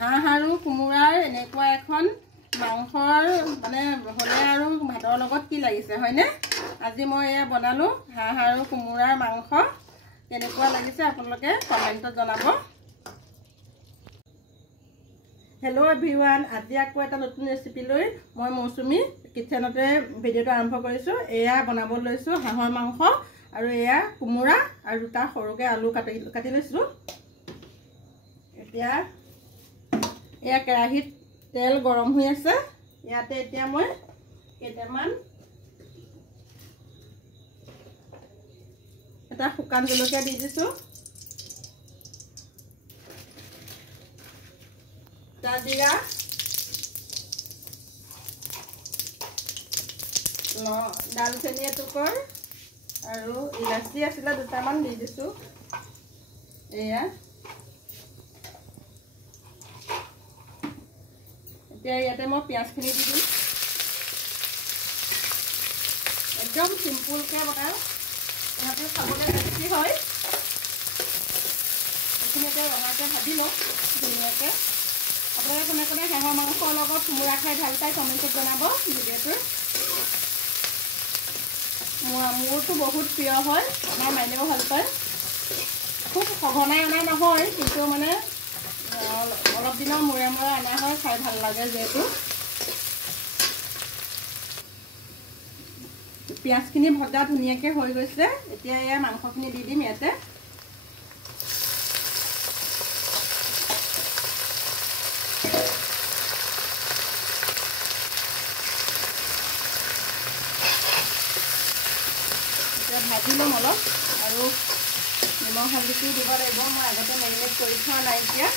হাঁহ আৰু কোমোৰাৰ এনেকুৱা এখন মাংসৰ মানে হ'লে আৰু ভাতৰ লগত কি লাগিছে হয়নে? আজি মই এয়া বনালোঁ হাঁহ আৰু কোমোৰাৰ মাংস। কেনেকুৱা লাগিছে আপোনালোকে কমেণ্টত জনাব। হেল্ল' এভৰিৱান, আজি আকৌ এটা নতুন ৰেচিপি লৈ মই মৌচুমী কিটচেনতে ভিডিঅ'টো আৰম্ভ কৰিছোঁ। এয়া বনাব লৈছোঁ হাঁহৰ মাংস আৰু এয়া কোমোৰা আৰু দুটা সৰুকৈ আলু কাটি লৈছোঁ। এতিয়া এয়া কেৰাহীত তেল গৰম হৈ আছে। ইয়াতে এতিয়া মই কেইটামান এটা শুকান জলকীয়া দি দিছোঁ, জিৰা, দালচেনি এটুকুৰ আৰু ইলাচি আছিলে দুটামান দি দিছোঁ। এয়া এতিয়া ইয়াতে মই পিঁয়াজখিনি দি দিম। একদম চিম্পুলকৈ বনাওঁ, ইহঁতে খাবলৈ টেষ্টি হয়। এইখিনি এতিয়া ৰঙাকৈ ভাজি লওঁ ধুনীয়াকৈ। আপোনালোকে কোনে কোনে হাঁহৰ মাংসৰ লগত কোমোৰা খাই ভাল পায় কমেণ্টত জনাব ভিডিঅ'টোৰ। মোৰতো বহুত প্ৰিয় হয়, আমাৰ মাইনেও ভাল পায়। খুব সঘনাই অনা নহয়, কিন্তু মানে অলপ দিনৰ মূৰে মূৰে অনা হয়, খাই ভাল লাগে যিহেতু। পিঁয়াজখিনি ভজা ধুনীয়াকৈ হৈ গৈছে। এতিয়া এয়া মাংসখিনি দি দিম ইয়াতে। এতিয়া ভাজি ল'ম অলপ আৰু নিমখ হালধিটো দিব লাগিব। মই আগতে মেৰিনেট কৰি থোৱা নাই এতিয়া।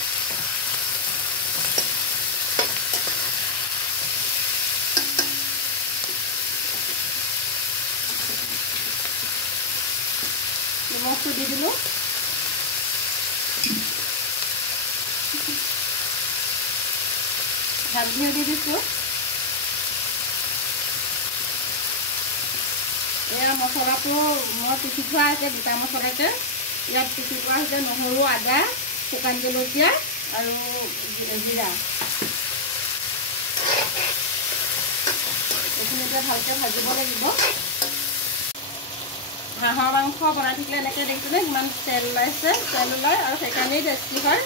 নিমখটো দি দিলোঁ। হালধিও দি দিছোঁ। এয়া মছলাটো মই পিচি থোৱা আছে দুটা মছলাতে। ইয়াত পিচি থোৱা হৈছে নহৰু, আদা, শুকান জলকীয়া আৰু জিৰা। এইখিনি এতিয়া ভালকৈ ভাজিব লাগিব। হাঁহৰ মাংস বনাই থাকিলে এনেকৈ দেখিছেনে কিমান তেল ওলাইছে, তেল ওলায় আৰু সেইকাৰণেই টেষ্টি হয়।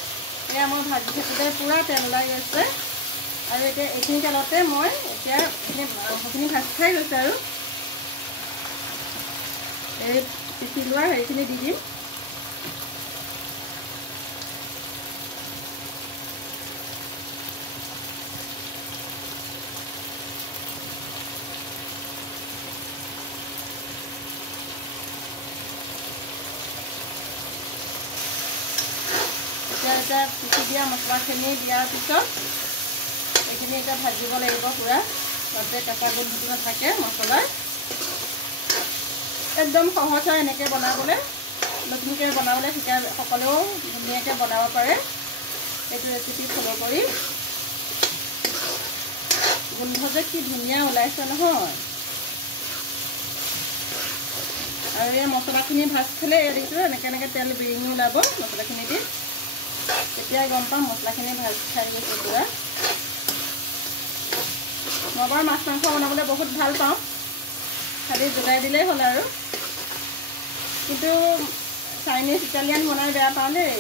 এয়া মই ভাজি থাকোঁতে পূৰা তেল ওলাই গৈছে আৰু এতিয়া এইখিনি তেলতে মই এতিয়া মাংসখিনি ভাজ খাই গৈছে আৰু এই পিচি লোৱা সেইখিনি দি দিম। এতিয়া পিচি দিয়া মছলাখিনি দিয়াৰ পিছত এইখিনি এতিয়া ভাজিব লাগিব পূৰা, যাতে কেঁচা গোন্ধটো নাথাকে মছলাৰ। একদম সহজ হয় এনেকৈ বনাবলৈ। নতুনকৈ বনাবলৈ শিকা সকলেও ধুনীয়াকৈ বনাব পাৰে এইটো ৰেচিপি ফ'ল' কৰি। গোন্ধ যে কি ধুনীয়া ওলাইছে নহয়। আৰু এই মছলাখিনি ভাজ খালে দেখিছোঁ এনেকৈ তেল বিৰিঙি ওলাব মছলাখিনি দি। তেতিয়াই গম পাম মছলাখিনি ভাজ খাই গৈছে পূৰা। মই বাৰু মাছ মাংস বনাবলৈ বহুত ভাল পাওঁ, খালি যোগাই দিলেই হ'ল আৰু। কিন্তু চাইনিজ ইটালিয়ান বনাই বেয়া পাওঁ দেই।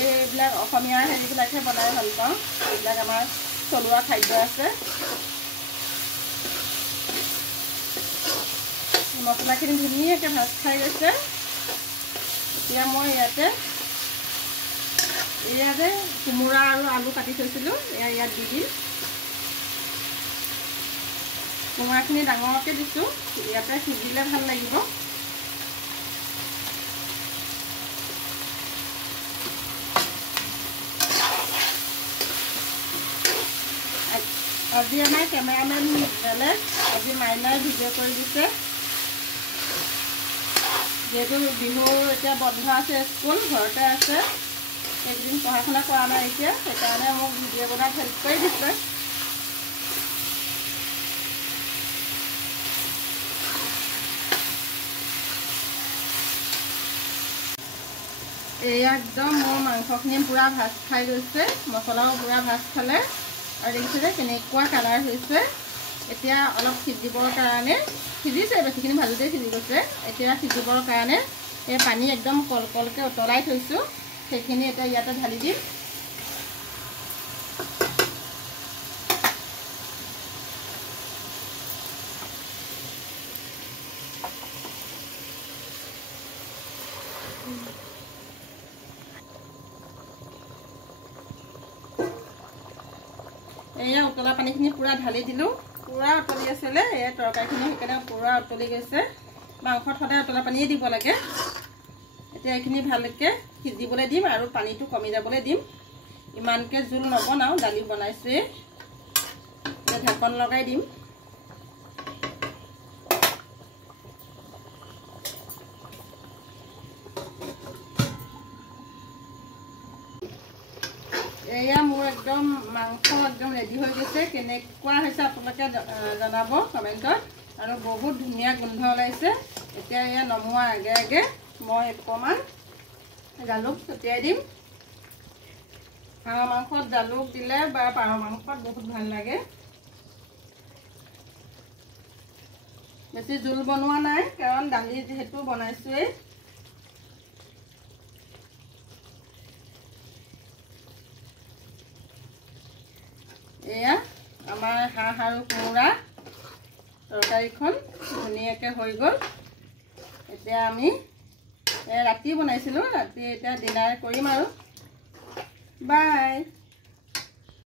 এইবিলাক অসমীয়া হেৰিবিলাকহে বনাই ভাল পাওঁ, এইবিলাক আমাৰ থলুৱা খাদ্য আছে। মছলাখিনি ধুনীয়াকৈ ভাজ খাই গৈছে। এতিয়া মই ইয়াতে কোমোৰা আৰু আলু কাটি থৈছিলোঁ, ইয়াত দি দিম। কোমোৰাখিনি ডাঙৰকৈ দিছোঁ, ইয়াতে সিজিলে ভাল লাগিব। আজি আমাৰ কেমেৰামেন বেলেগ, আজি মাইনাই ভিডিঅ' কৰি দিছে। যিহেতু বিহু এতিয়া বন্ধ আছে, স্কুল ঘৰতে আছে, এইকেইদিন পঢ়া শুনা কৰা নাই এতিয়া, সেইকাৰণে মোক ভিডিঅ' বনাই হেল্প কৰি দিছে। এয়া একদম মোৰ মাংসখিনি পুৰা ভাজ খাই গৈছে, মছলাও পুৰা ভাজ খালে আৰু দেখিছে যে কেনেকুৱা কালাৰ হৈছে। এতিয়া অলপ সিজিবৰ কাৰণে সিজিছে, বেছিখিনি ভাজোতে সিজি গৈছে। এতিয়া সিজিবৰ কাৰণে এই পানী একদম কলকলকৈ উতলাই থৈছোঁ, সেইখিনি এতিয়া ইয়াতে ঢালি দিম। এয়া উতলা পানীখিনি পুৰা ঢালি দিলোঁ, পুৰা উতলি আছিলে এই তৰকাৰীখিনি, সেইকাৰণে পুৰা উতলি গৈছে। মাংসত সদায় উতলা পানীয়ে দিব লাগে। এতিয়া এইখিনি ভালকৈ সিজিবলৈ দিম আৰু পানীটো কমি যাবলৈ দিম। ইমানকৈ জোল নবনাওঁ, দালি বনাইছোৱেই। এতিয়া ঢাকন লগাই দিম। এয়া মোৰ একদম মাংস একদম ৰেডি হৈ গৈছে। কেনেকুৱা হৈছে আপোনালোকে জনাব কমেণ্টত। আৰু বহুত ধুনীয়া গোন্ধ ওলাইছে। এতিয়া এয়া নমোৱাৰ আগে আগে মই অকণমান জালুক ছটিয়াই দিম। হাঁহৰ মাংসত জালুক দিলে বা পাৰ মাংসত বহুত ভাল লাগে। বেছি জোল বনোৱা নাই, কাৰণ দালি যিহেতু বনাইছোৱেই। এয়া আমাৰ হাঁহ আৰু কোমোৰা তৰকাৰীখন ধুনীয়াকৈ হৈ গ'ল। এতিয়া আমি ৰাতি বনাইছিলোঁ, ৰাতি এতিয়া ডিনাৰ কৰিম আৰু। বাই।